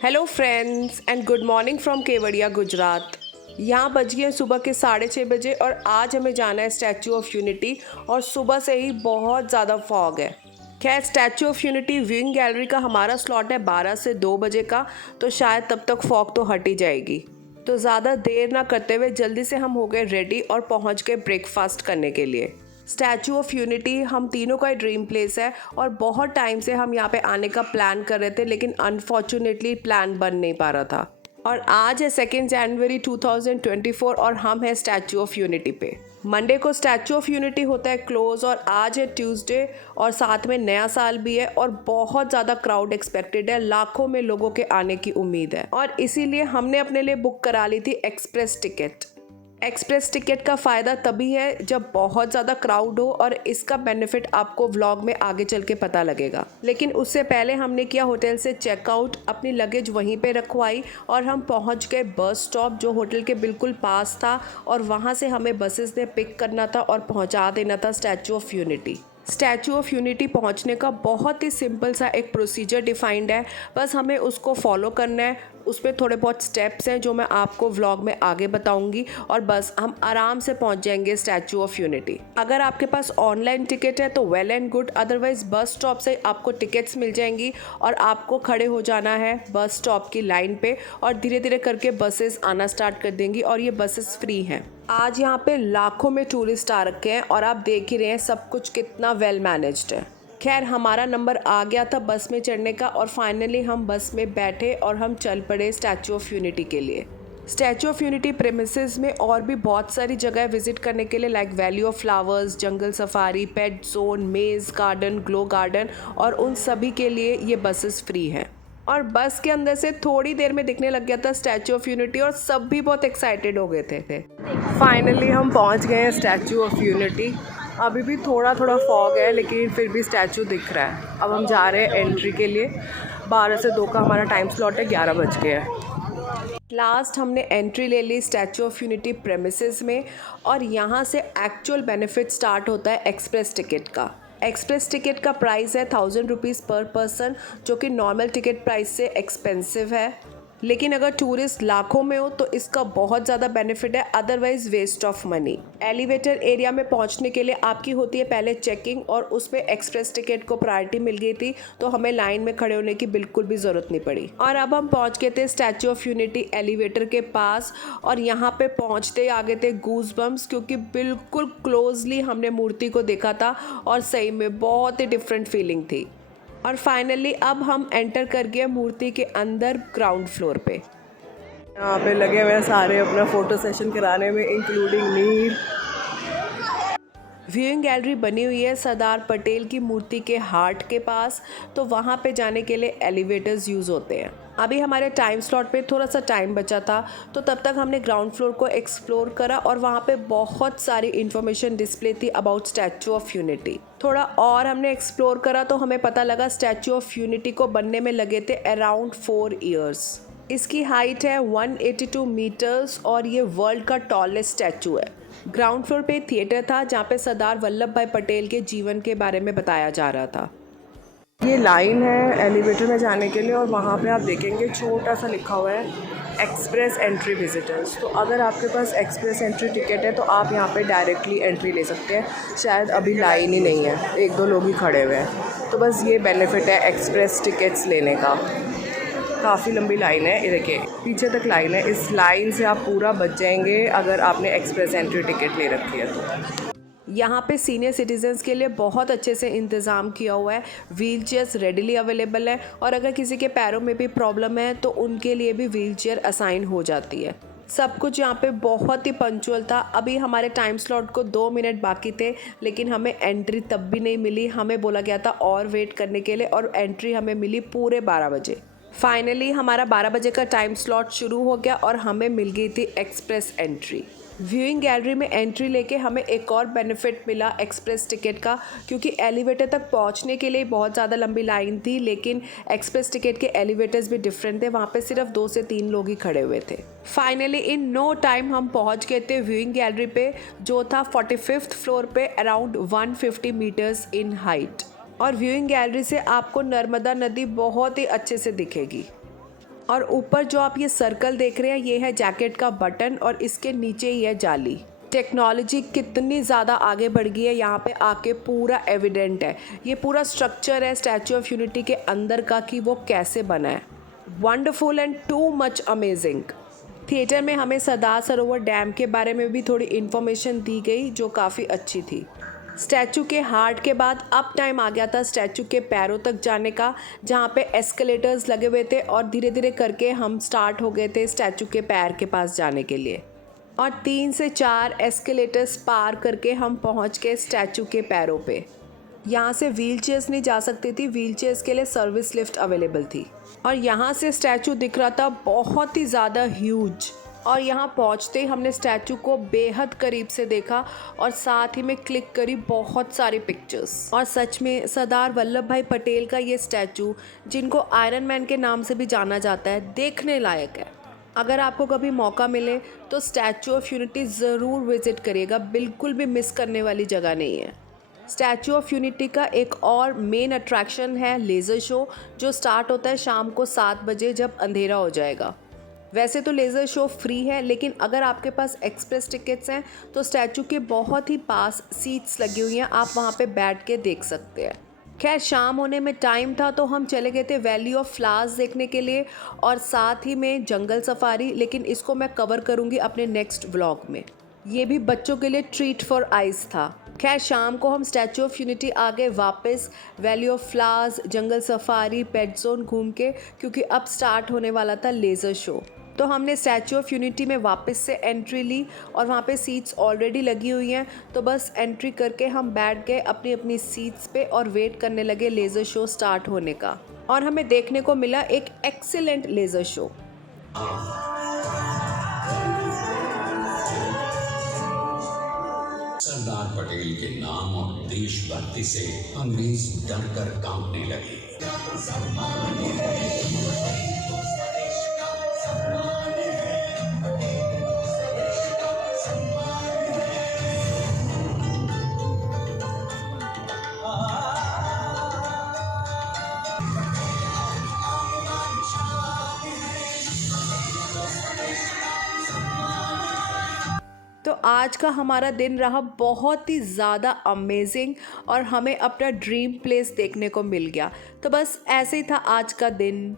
Hello friends and good morning from Kevadia Gujarat. यहाँ बज गए सुबह के 6:30 और आज हमें जाना है स्टैचू ऑफ यूनिटी और सुबह से ही बहुत ज़्यादा फॉग है। खैर statue of unity viewing gallery का हमारा स्लॉट है 12 से 2 बजे का, तो शायद तब तक फॉग तो हट ही जाएगी। तो ज़्यादा देर ना करते हुए जल्दी से हम हो गए रेडी और पहुँच गए ब्रेकफास्ट करने के लिए। स्टैचू ऑफ यूनिटी हम तीनों का ड्रीम प्लेस है और बहुत टाइम से हम यहाँ पे आने का प्लान कर रहे थे, लेकिन अनफॉर्चुनेटली प्लान बन नहीं पा रहा था। और आज है 2 जनवरी 2024 और हम हैं स्टैचू ऑफ यूनिटी पे। मंडे को स्टैचू ऑफ यूनिटी होता है क्लोज और आज है ट्यूसडे और साथ में नया साल भी है और बहुत ज़्यादा क्राउड एक्सपेक्टेड है, लाखों में लोगों के आने की उम्मीद है और इसीलिए हमने अपने लिए बुक करा ली थी एक्सप्रेस टिकट। एक्सप्रेस टिकट का फ़ायदा तभी है जब बहुत ज़्यादा क्राउड हो और इसका बेनिफिट आपको व्लॉग में आगे चल के पता लगेगा। लेकिन उससे पहले हमने किया होटल से चेकआउट, अपनी लगेज वहीं पे रखवाई और हम पहुंच गए बस स्टॉप जो होटल के बिल्कुल पास था और वहां से हमें बसेस ने पिक करना था और पहुंचा देना था statue of unity. Statue of unity पहुंचने का बहुत ही सिंपल सा एक प्रोसीजर डिफाइंड है, बस हमें उसको फॉलो करना है। उसमें थोड़े बहुत स्टेप्स हैं जो मैं आपको व्लॉग में आगे बताऊंगी और बस हम आराम से पहुंच जाएंगे स्टैचू ऑफ यूनिटी। अगर आपके पास ऑनलाइन टिकट है तो well and good, otherwise bus stop से आपको टिकट्स मिल जाएंगी और आपको खड़े हो जाना है बस स्टॉप की लाइन पे और धीरे धीरे करके बसेस आना स्टार्ट कर देंगी और ये बसेस फ्री हैं। आज यहाँ पे लाखों में टूरिस्ट आ रखे हैं और आप देख ही रहे हैं सब कुछ कितना वेल मैनेज्ड है। खैर हमारा नंबर आ गया था बस में चढ़ने का और फाइनली हम बस में बैठे और हम चल पड़े स्टैचू ऑफ यूनिटी के लिए। स्टैचू ऑफ यूनिटी प्रेमिसेस में और भी बहुत सारी जगह विजिट करने के लिए, like valley of flowers, jungle safari, pet zone, मेज गार्डन, ग्लो गार्डन, और उन सभी के लिए ये बसेस फ्री हैं। और बस के अंदर से थोड़ी देर में दिखने लग गया था स्टैचू ऑफ यूनिटी और सब भी बहुत एक्साइटेड हो गए थे। फाइनली हम पहुंच गए हैं स्टैचू ऑफ यूनिटी। अभी भी थोड़ा थोड़ा फॉग है लेकिन फिर भी स्टैचू दिख रहा है। अब हम जा रहे हैं एंट्री के लिए। 12 से 2 का हमारा टाइम स्लॉट है, 11 बज गए हैं। लास्ट हमने एंट्री ले ली स्टैचू ऑफ यूनिटी प्रेमिसेस में और यहाँ से एक्चुअल बेनिफिट स्टार्ट होता है एक्सप्रेस टिकट का। एक्सप्रेस टिकट का प्राइस है 1000 रुपीज़ पर पर्सन, जो कि नॉर्मल टिकट प्राइस से एक्सपेंसिव है। लेकिन अगर टूरिस्ट लाखों में हो तो इसका बहुत ज़्यादा बेनिफिट है, otherwise waste of money. Elevator area में पहुंचने के लिए आपकी होती है पहले चेकिंग और उसमें एक्सप्रेस टिकट को प्रायोरिटी मिल गई थी, तो हमें लाइन में खड़े होने की बिल्कुल भी ज़रूरत नहीं पड़ी। और अब हम पहुंच गए थे स्टैचू ऑफ यूनिटी एलिवेटर के पास और यहाँ पे पहुँचते आ गए थे गूज बम्स, क्योंकि बिल्कुल क्लोजली हमने मूर्ति को देखा था और सही में बहुत ही डिफरेंट फीलिंग थी। और फाइनली अब हम एंटर कर गए मूर्ति के अंदर ग्राउंड फ्लोर पे। यहाँ पे लगे हुए सारे अपना फोटो सेशन कराने में, इंक्लूडिंग मीर। व्यूइंग गैलरी बनी हुई है सरदार पटेल की मूर्ति के हार्ट के पास, तो वहाँ पे जाने के लिए एलिवेटर्स यूज़ होते हैं। अभी हमारे टाइम स्लॉट पे थोड़ा सा टाइम बचा था, तो तब तक हमने ग्राउंड फ्लोर को एक्सप्लोर करा और वहाँ पे बहुत सारी इन्फॉर्मेशन डिस्प्ले थी अबाउट स्टैचू ऑफ यूनिटी। थोड़ा और हमने एक्सप्लोर करा तो हमें पता लगा स्टैचू ऑफ यूनिटी को बनने में लगे थे अराउंड 4 ईयर्स। इसकी हाइट है 182 मीटर्स और ये वर्ल्ड का टॉलेस्ट स्टैचू है। ग्राउंड फ्लोर पे थिएटर था जहाँ पे सरदार वल्लभ भाई पटेल के जीवन के बारे में बताया जा रहा था। ये लाइन है एलिवेटर में जाने के लिए और वहाँ पे आप देखेंगे छोटा सा लिखा हुआ है एक्सप्रेस एंट्री विजिटर्स। तो अगर आपके पास एक्सप्रेस एंट्री टिकट है तो आप यहाँ पे डायरेक्टली एंट्री ले सकते हैं। शायद अभी लाइन ही नहीं है, 1-2 लोग ही खड़े हुए हैं। तो बस ये बेनिफिट है एक्सप्रेस टिकट्स लेने का। काफ़ी लंबी लाइन है, ये देखिए पीछे तक लाइन है। इस लाइन से आप पूरा बच जाएंगे अगर आपने एक्सप्रेस एंट्री टिकट ले रखी है तो। यहाँ पे सीनियर सिटीजन्स के लिए बहुत अच्छे से इंतज़ाम किया हुआ है। व्हील चेयर्स रेडिली अवेलेबल है और अगर किसी के पैरों में भी प्रॉब्लम है तो उनके लिए भी व्हील चेयर असाइन हो जाती है। सब कुछ यहाँ पे बहुत ही पंक्चुअल था। अभी हमारे टाइम स्लॉट को 2 मिनट बाकी थे, लेकिन हमें एंट्री तब भी नहीं मिली। हमें बोला गया था और वेट करने के लिए और एंट्री हमें मिली पूरे 12 बजे। फाइनली हमारा 12 बजे का टाइम स्लॉट शुरू हो गया और हमें मिल गई थी एक्सप्रेस एंट्री। व्यूइंग गैलरी में एंट्री लेके हमें एक और बेनिफिट मिला एक्सप्रेस टिकट का, क्योंकि एलिवेटर तक पहुंचने के लिए बहुत ज़्यादा लंबी लाइन थी, लेकिन एक्सप्रेस टिकट के एलिवेटर्स भी डिफरेंट थे। वहाँ पे सिर्फ 2 से 3 लोग ही खड़े हुए थे। फाइनली इन नो टाइम हम पहुँच गए थे व्यूइंग गैलरी पे, जो था 45th फ्लोर पे, अराउंड 150 मीटर्स इन हाइट। और व्यूइंग गैलरी से आपको नर्मदा नदी बहुत ही अच्छे से दिखेगी। और ऊपर जो आप ये सर्कल देख रहे हैं ये है जैकेट का बटन और इसके नीचे ही है जाली। टेक्नोलॉजी कितनी ज़्यादा आगे बढ़ गई है यहाँ पे आके पूरा एविडेंट है। ये पूरा स्ट्रक्चर है स्टैचू ऑफ यूनिटी के अंदर का कि वो कैसे बना है। Wonderful and too much amazing. Theatre में हमें सरदार सरोवर डैम के बारे में भी थोड़ी इन्फॉर्मेशन दी गई जो काफ़ी अच्छी थी। स्टैचू के हार्ट के बाद अब टाइम आ गया था स्टैचू के पैरों तक जाने का, जहाँ पे एस्केलेटर्स लगे हुए थे और धीरे धीरे करके हम स्टार्ट हो गए थे स्टैचू के पैर के पास जाने के लिए। और 3 से 4 एस्केलेटर्स पार करके हम पहुँच गए स्टैचू के पैरों पे। यहाँ से व्हील चेयर्स नहीं जा सकती थी, व्हील चेयर्स के लिए सर्विस लिफ्ट अवेलेबल थी। और यहाँ से स्टैचू दिख रहा था बहुत ही ज़्यादा ह्यूज। और यहाँ पहुँचते ही हमने स्टैचू को बेहद करीब से देखा और साथ ही में क्लिक करी बहुत सारी पिक्चर्स। और सच में सरदार वल्लभ भाई पटेल का ये स्टैचू, जिनको आयरन मैन के नाम से भी जाना जाता है, देखने लायक है। अगर आपको कभी मौका मिले तो स्टैचू ऑफ यूनिटी ज़रूर विज़िट करिएगा, बिल्कुल भी मिस करने वाली जगह नहीं है। स्टैचू ऑफ यूनिटी का एक और मेन अट्रैक्शन है लेज़र शो, जो स्टार्ट होता है शाम को 7 बजे जब अंधेरा हो जाएगा। वैसे तो लेज़र शो फ्री है, लेकिन अगर आपके पास एक्सप्रेस टिकट्स हैं तो स्टैचू के बहुत ही पास सीट्स लगी हुई हैं, आप वहाँ पे बैठ के देख सकते हैं। खैर शाम होने में टाइम था तो हम चले गए थे वैली ऑफ फ्लावर्स देखने के लिए और साथ ही में जंगल सफारी, लेकिन इसको मैं कवर करूँगी अपने नेक्स्ट व्लॉग में। ये भी बच्चों के लिए ट्रीट फॉर आइज था। खैर शाम को हम स्टैचू ऑफ यूनिटी आ गए वापस, valley of flowers, jungle safari, pet zone घूम के, क्योंकि अब स्टार्ट होने वाला था लेज़र शो। तो हमने स्टैचू ऑफ यूनिटी में वापस से एंट्री ली और वहाँ पे सीट्स ऑलरेडी लगी हुई हैं, तो बस एंट्री करके हम बैठ गए अपनी अपनी सीट्स पे और वेट करने लगे लेज़र शो स्टार्ट होने का। और हमें देखने को मिला एक excellent laser show. Sardar Patel के नाम और देशभक्ति से अंग्रेज डर कर कांपने लगे। तो आज का हमारा दिन रहा बहुत ही ज़्यादा अमेजिंग और हमें अपना ड्रीम प्लेस देखने को मिल गया। तो बस ऐसे ही था आज का दिन।